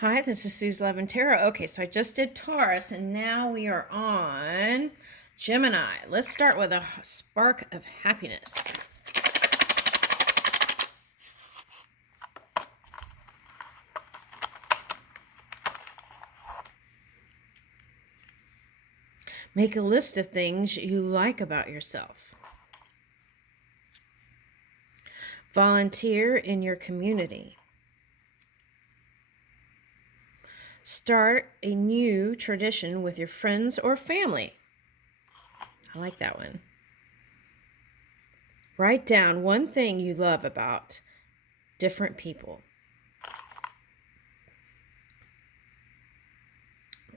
Hi, this is Sue's Love and Tarot. Okay, so I just did Taurus, and now we are on Gemini. Let's start with a spark of happiness. Make a list of things you like about yourself. Volunteer in your community. Start a new tradition with your friends or family. I like that one. Write down one thing you love about different people.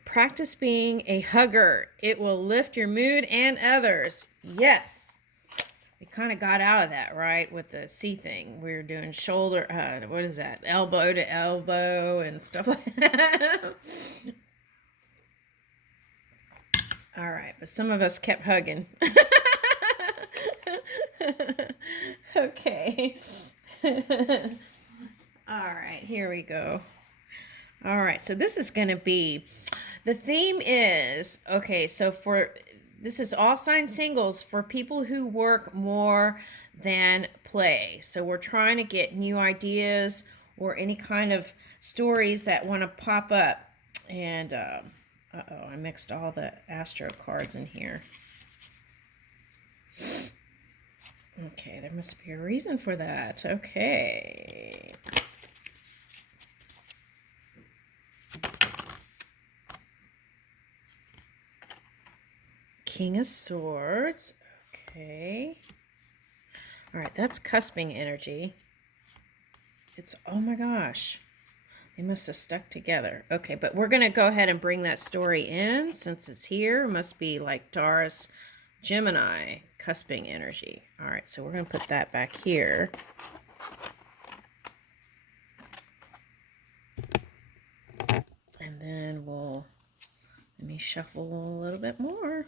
Practice being a hugger. It will lift your mood and others. Yes. We kind of got out of that, right? With the C thing. We were doing shoulder, what is that? Elbow to elbow and stuff like that. All right. But some of us kept hugging. Okay. All right. Here we go. All right. So this is going to be, the theme is, okay, so this is all sign singles for people who work more than play. So we're trying to get new ideas or any kind of stories that want to pop up. And, uh-oh, I mixed all the Astro cards in here. Okay, there must be a reason for that. Okay. King of Swords. Okay. All right, that's cusping energy. It's, oh my gosh. They must have stuck together. Okay, but we're going to go ahead and bring that story in since it's here. It must be like Taurus, Gemini, cusping energy. All right, so we're going to put that back here. And then let me shuffle a little bit more.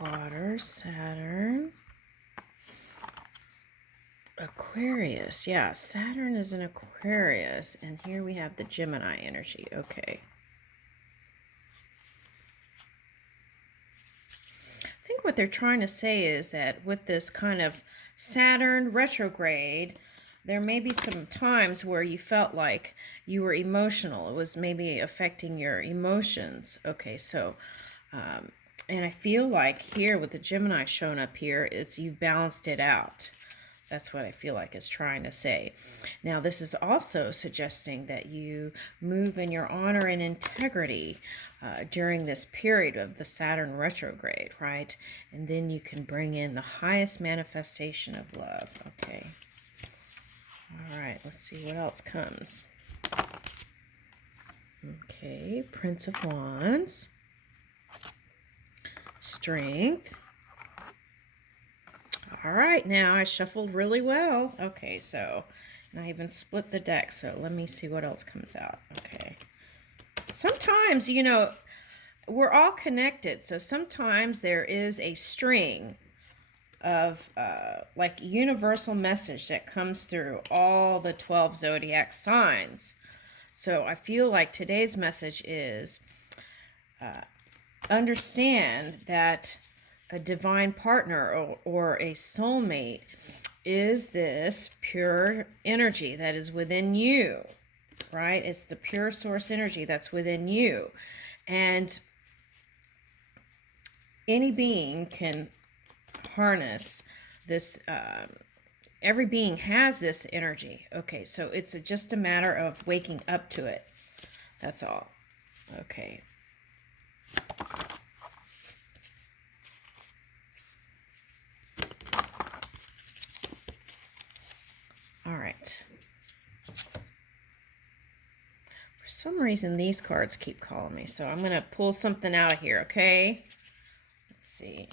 Water, Saturn, Aquarius. Yeah, Saturn is an Aquarius, and here we have the Gemini energy. Okay. I think what they're trying to say is that with this kind of Saturn retrograde, there may be some times where you felt like you were emotional. It was maybe affecting your emotions. Okay, so and I feel like here with the Gemini showing up here, it's you balanced it out. That's what I feel like it's trying to say. Now, this is also suggesting that you move in your honor and integrity during this period of the Saturn retrograde, right? And then you can bring in the highest manifestation of love. Okay. All right, let's see what else comes. Okay, Prince of Wands. Strength. All right, now I shuffled really well. Okay, so, and I even split the deck, so let me see what else comes out. Okay. Sometimes, we're all connected, so sometimes there is a string of like universal message that comes through all the 12 zodiac signs. So I feel like today's message is understand that a divine partner or a soulmate is this pure energy that is within you, right? It's the pure source energy that's within you. And any being can harness this. Every being has this energy. Okay, so it's just a matter of waking up to it. That's all. Okay. All right. For some reason, these cards keep calling me, so I'm going to pull something out of here, okay? Let's see.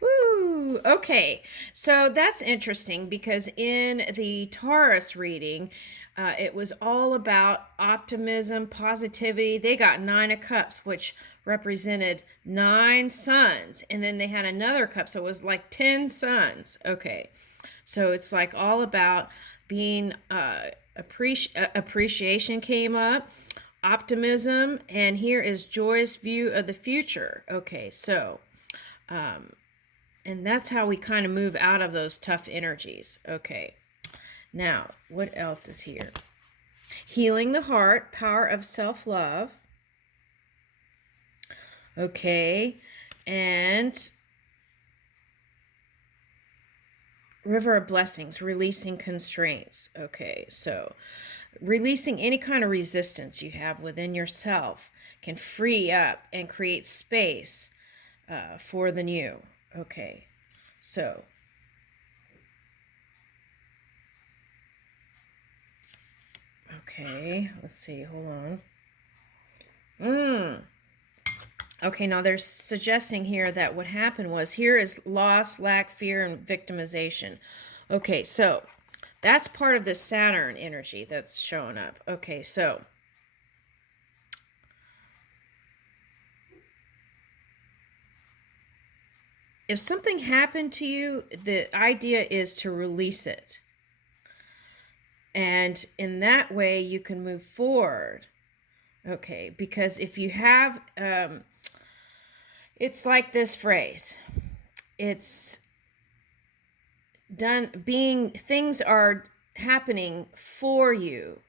Woo! Okay, so that's interesting because in the Taurus reading, It was all about optimism, positivity. They got 9 of Cups, which represented 9 suns. And then they had another cup, so it was like 10 suns. Okay. So it's like all about being, appreciation came up, optimism, and here is joyous view of the future. Okay. So, and that's how we kind of move out of those tough energies. Okay. Now, what else is here? Healing the heart, power of self-love. Okay. And River of Blessings, releasing constraints. Okay, so releasing any kind of resistance you have within yourself can free up and create space for the new. Okay, so okay, let's see, hold on. Okay, now they're suggesting here that what happened was, here is loss, lack, fear, and victimization. Okay, so that's part of the Saturn energy that's showing up. Okay, so if something happened to you, the idea is to release it. And in that way, you can move forward. Okay, because if you have, it's like this phrase. It's done being, things are happening for you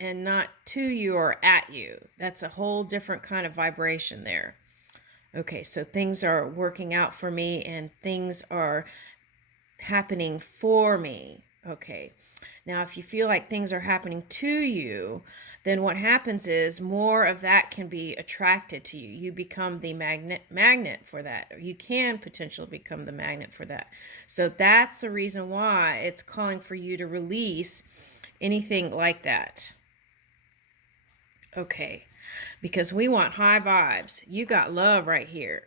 and not to you or at you. That's a whole different kind of vibration there. Okay, so things are working out for me and things are happening for me. Okay. Now, if you feel like things are happening to you, then what happens is more of that can be attracted to you. You become the magnet for that. Or you can potentially become the magnet for that. So that's the reason why it's calling for you to release anything like that. Okay. Because we want high vibes. You got love right here.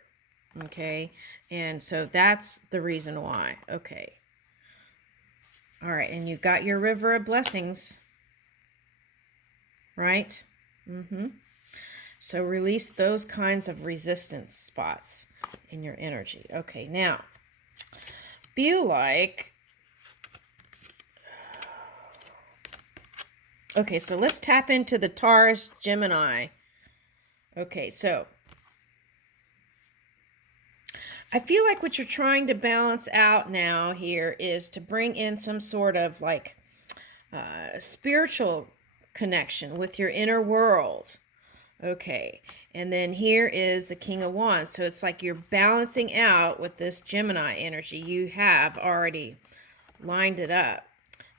Okay. And so that's the reason why. Okay. All right, and you've got your River of Blessings, right? So release those kinds of resistance spots in your energy. Okay, now, feel like, okay, so let's tap into the Taurus Gemini. Okay, so I feel like what you're trying to balance out now here is to bring in some sort of like spiritual connection with your inner world. Okay, and then here is the King of Wands. So it's like you're balancing out with this Gemini energy. You have already lined it up.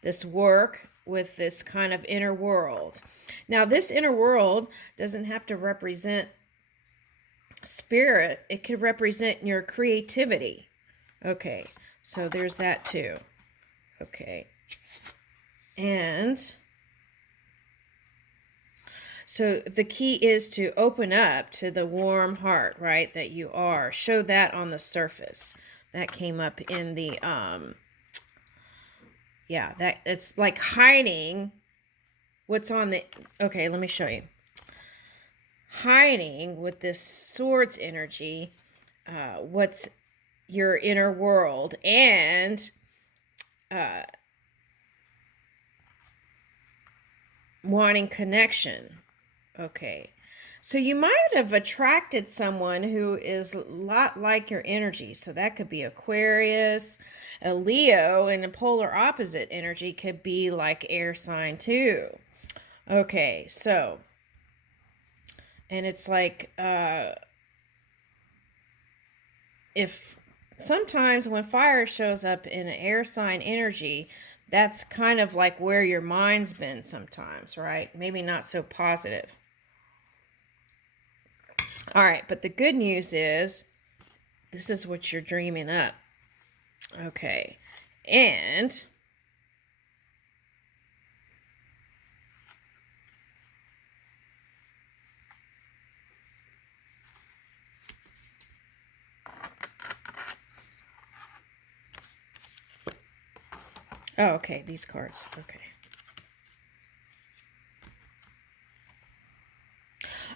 This work with this kind of inner world. Now, this inner world doesn't have to represent spirit. It could represent your creativity. Okay, so there's that too. Okay. And so the key is to open up to the warm heart, right, that you are. Show that on the surface. That came up in the, yeah, that it's like hiding what's on the, okay, let me show you. Hiding with this swords energy, what's your inner world, and wanting connection. Okay, so you might have attracted someone who is a lot like your energy. So that could be Aquarius, a Leo, and a polar opposite energy could be like air sign too. Okay, so, and it's like, if sometimes when fire shows up in an air sign energy, that's kind of like where your mind's been sometimes, right? Maybe not so positive. All right, but the good news is this is what you're dreaming up. Okay, and oh, okay, these cards. Okay.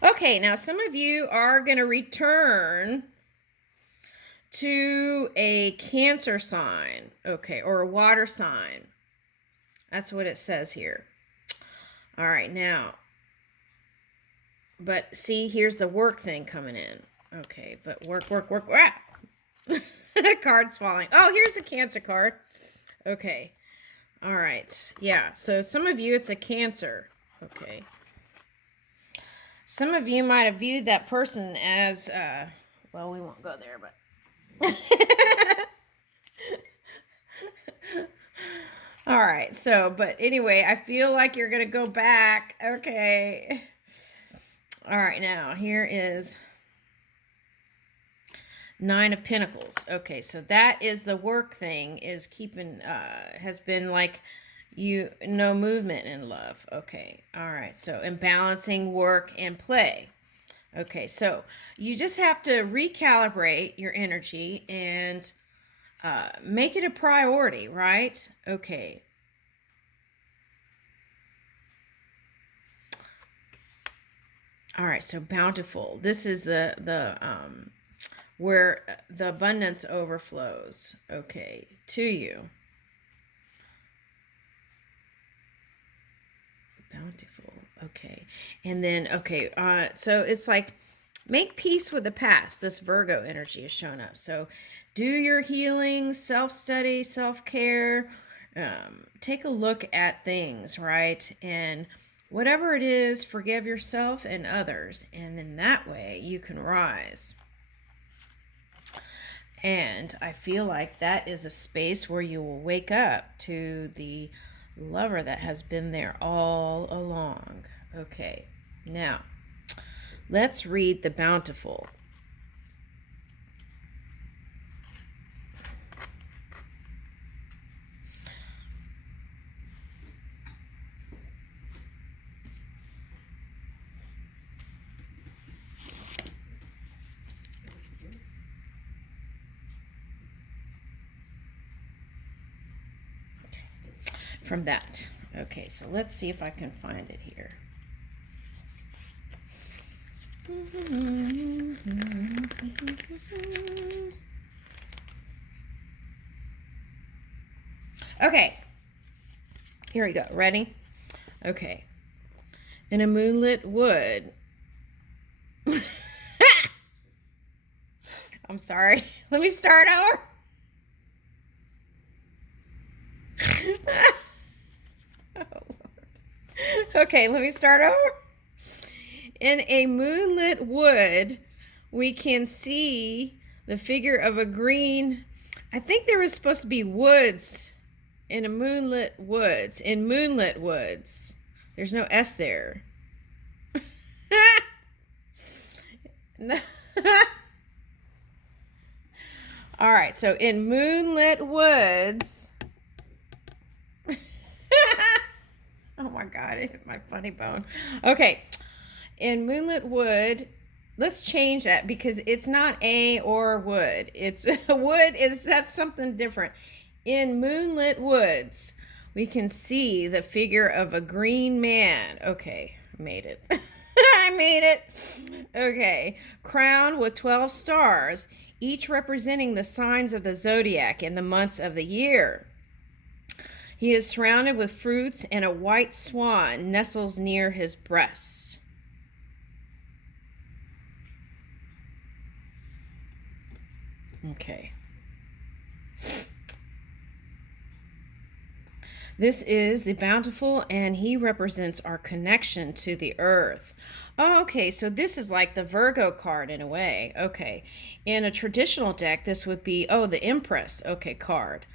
Okay, now some of you are going to return to a Cancer sign, okay, or a water sign. That's what it says here. All right, now, but see, here's the work thing coming in. Okay, but work. Ah! Card's falling. Oh, here's the Cancer card. Okay. All right. Yeah, so some of you, it's a Cancer. Okay. Some of you might have viewed that person as, well, we won't go there, but. All right, so, but anyway, I feel like you're going to go back. Okay. All right, now, here is Nine of Pentacles. Okay, so that is the work thing, is keeping, has been like, no movement in love. Okay, all right, so imbalancing work and play. Okay, so you just have to recalibrate your energy and make it a priority, right? Okay. All right, so bountiful. This is the where the abundance overflows, okay, to you. Bountiful, okay. And then, okay, so it's like, make peace with the past. This Virgo energy is showing up. So do your healing, self-study, self-care. Take a look at things, right? And whatever it is, forgive yourself and others. And then that way you can rise. And I feel like that is a space where you will wake up to the lover that has been there all along. Okay, now let's read the bountiful. From that. Okay, so let's see if I can find it here. Okay, here we go. Ready? Okay. In a moonlit wood. I'm sorry. Let me start over. Oh, Lord. Okay, let me start over. In a moonlit wood, we can see the figure of a green. I think there was supposed to be woods in a moonlit woods. In moonlit woods. There's no S there. All right, so in moonlit woods. Oh my God, it hit my funny bone. Okay, in moonlit wood, let's change that because it's not a or wood. It's wood that's something different. In moonlit woods, we can see the figure of a green man. Okay, I made it. I made it. Okay, crowned with 12 stars, each representing the signs of the zodiac and the months of the year. He is surrounded with fruits, and a white swan nestles near his breast. Okay. This is the bountiful, and he represents our connection to the earth. Oh, okay, so this is like the Virgo card in a way. Okay. In a traditional deck, this would be, the Empress, okay, card.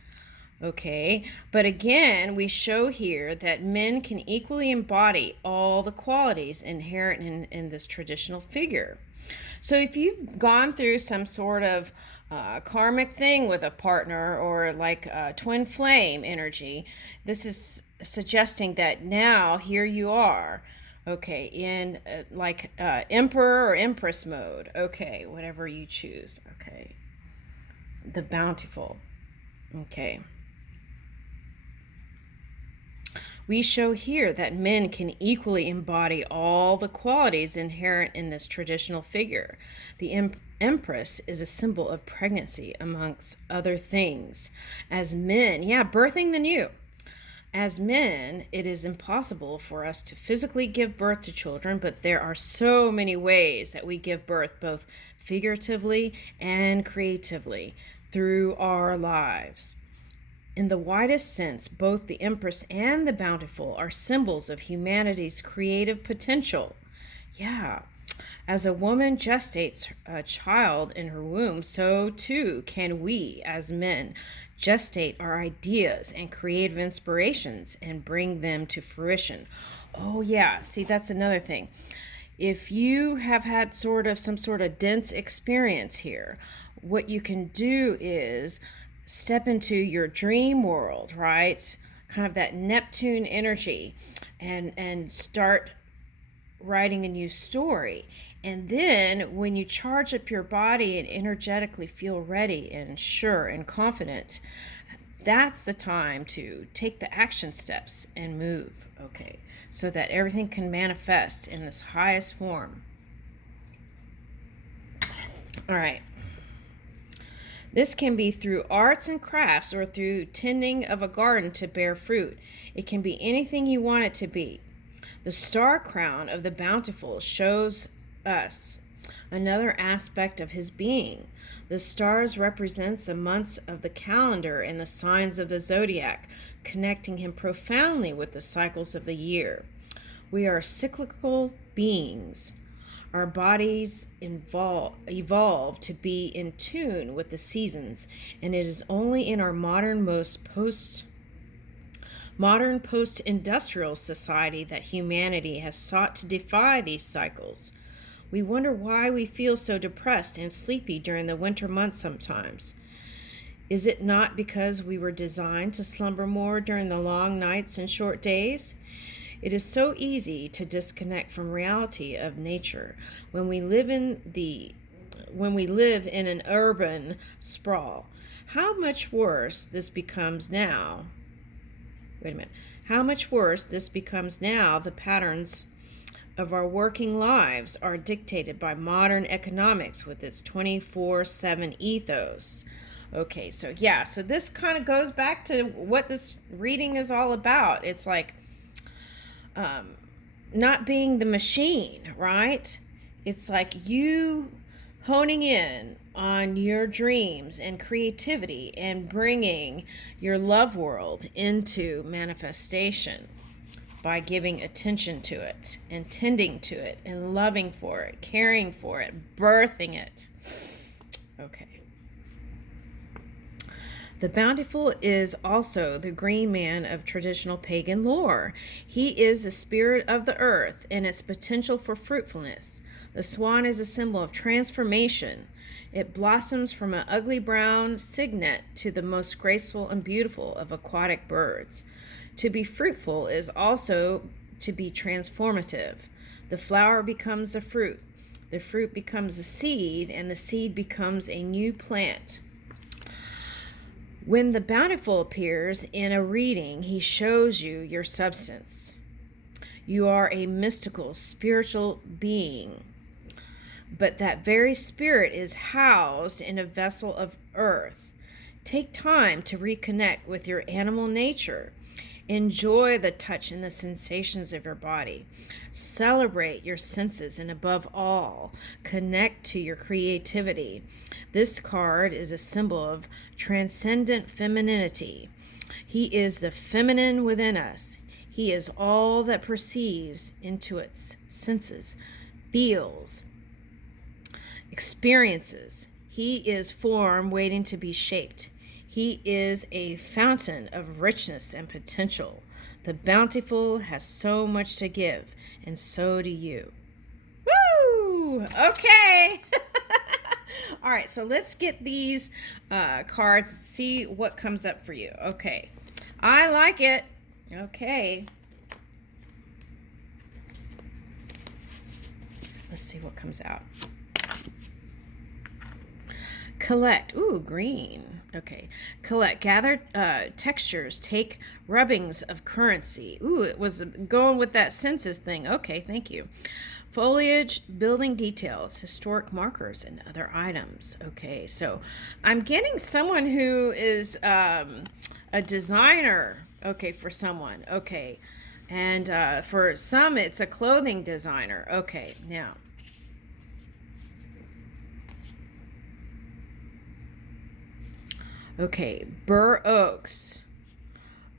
Okay, but again, we show here that men can equally embody all the qualities inherent in this traditional figure. So if you've gone through some sort of karmic thing with a partner or like twin flame energy, this is suggesting that now here you are, okay, in emperor or empress mode. Okay, whatever you choose. Okay, the bountiful. Okay. We show here that men can equally embody all the qualities inherent in this traditional figure. The Empress is a symbol of pregnancy, amongst other things. As men, birthing the new. As men, it is impossible for us to physically give birth to children, but there are so many ways that we give birth, both figuratively and creatively, through our lives. In the widest sense, both the Empress and the Bountiful are symbols of humanity's creative potential. Yeah. As a woman gestates a child in her womb, so too can we, as men, gestate our ideas and creative inspirations and bring them to fruition. Oh, yeah. See, that's another thing. If you have had some sort of dense experience here, what you can do is step into your dream world, right? Kind of that Neptune energy, and start writing a new story. And then when you charge up your body and energetically feel ready and sure and confident, that's the time to take the action steps and move, okay, so that everything can manifest in this highest form. All right. This can be through arts and crafts or through tending of a garden to bear fruit. It can be anything you want it to be. The star crown of the Bountiful shows us another aspect of his being. The stars represents the months of the calendar and the signs of the zodiac, connecting him profoundly with the cycles of the year. We are cyclical beings. Our bodies evolve to be in tune with the seasons, and it is only in our modern post-industrial society that humanity has sought to defy these cycles. We wonder why we feel so depressed and sleepy during the winter months sometimes. Is it not because we were designed to slumber more during the long nights and short days? It is so easy to disconnect from reality of nature when we live in an urban sprawl. How much worse this becomes now. How much worse this becomes now the patterns of our working lives are dictated by modern economics with its 24/7 ethos. Okay, so this kind of goes back to what this reading is all about. It's like not being the machine, right? It's like you honing in on your dreams and creativity and bringing your love world into manifestation by giving attention to it and tending to it and loving for it, caring for it, birthing it. Okay. The Bountiful is also the green man of traditional pagan lore. He is the spirit of the earth and its potential for fruitfulness. The swan is a symbol of transformation. It blossoms from an ugly brown cygnet to the most graceful and beautiful of aquatic birds. To be fruitful is also to be transformative. The flower becomes a fruit. The fruit becomes a seed, and the seed becomes a new plant. When the Bountiful appears in a reading, he shows you your substance. You are a mystical, spiritual being, but that very spirit is housed in a vessel of earth. Take time to reconnect with your animal nature. Enjoy the touch and the sensations of your body. Celebrate your senses, and above all, connect to your creativity. This card is a symbol of transcendent femininity. He is the feminine within us. He is all that perceives, intuits, senses, feels, experiences. He is form waiting to be shaped. He is a fountain of richness and potential. The Bountiful has so much to give, and so do you. Woo! Okay. All right, so let's get these cards, see what comes up for you. Okay. I like it. Okay. Let's see what comes out. Collect. Ooh, green. Okay. Collect, gather textures, take rubbings of currency. Ooh, it was going with that census thing. Okay, thank you. Foliage, building details, historic markers, and other items. Okay, so I'm getting someone who is a designer. Okay, for someone. Okay. And for some, it's a clothing designer. Okay, now. Okay, Burr Oaks.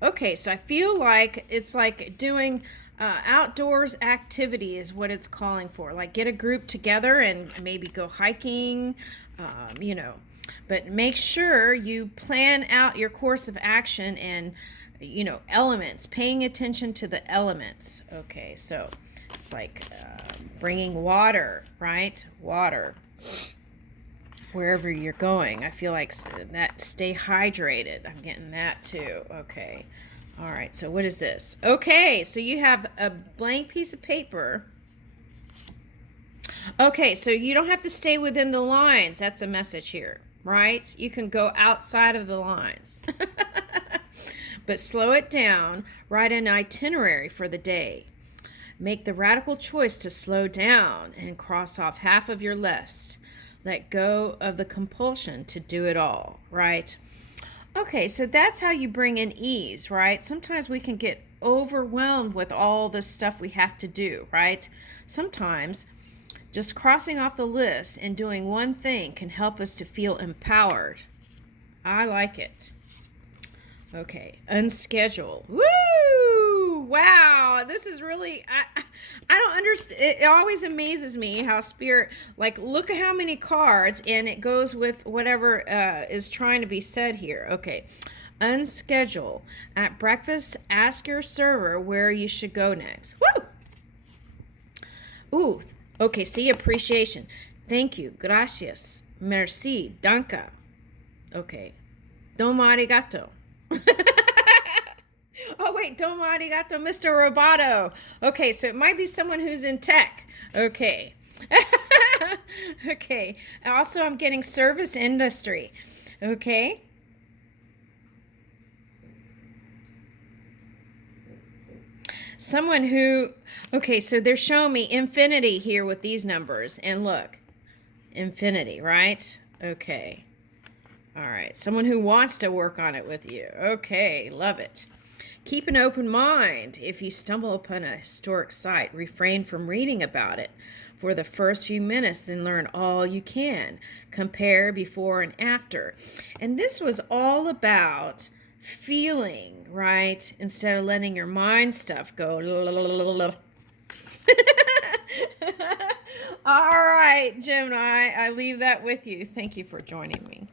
Okay, so I feel like it's like doing outdoors activity is what it's calling for. Like get a group together and maybe go hiking, you know. But make sure you plan out your course of action and, you know, elements, paying attention to the elements. Okay, so it's like bringing water, right? Water. Wherever you're going. I feel like that stay hydrated. I'm getting that too. Okay. All right. So what is this? Okay. So you have a blank piece of paper. Okay. So you don't have to stay within the lines. That's a message here, right? You can go outside of the lines. But slow it down. Write an itinerary for the day. Make the radical choice to slow down and cross off half of your list. Let go of the compulsion to do it all, right? Okay, so that's how you bring in ease, right? Sometimes we can get overwhelmed with all the stuff we have to do, right? Sometimes just crossing off the list and doing one thing can help us to feel empowered. I like it. Okay, unschedule. Woo! Wow, this is really, I don't understand. It always amazes me how spirit, like, look at how many cards, and it goes with whatever is trying to be said here. Okay, unschedule. At breakfast, ask your server where you should go next. Woo! Ooh, okay, see, appreciation. Thank you, gracias, merci, danke. Okay, domo arigato. Oh wait, domo arigato, Mr. Roboto. Okay, so it might be someone who's in tech. Okay. Okay. Also, I'm getting service industry. Okay. Someone who, okay, so they're showing me infinity here with these numbers. And look, infinity, right? Okay. All right. Someone who wants to work on it with you. Okay. Love it. Keep an open mind. If you stumble upon a historic site, refrain from reading about it for the first few minutes and learn all you can. Compare before and after. And this was all about feeling, right? Instead of letting your mind stuff go. All right, Gemini, I leave that with you. Thank you for joining me.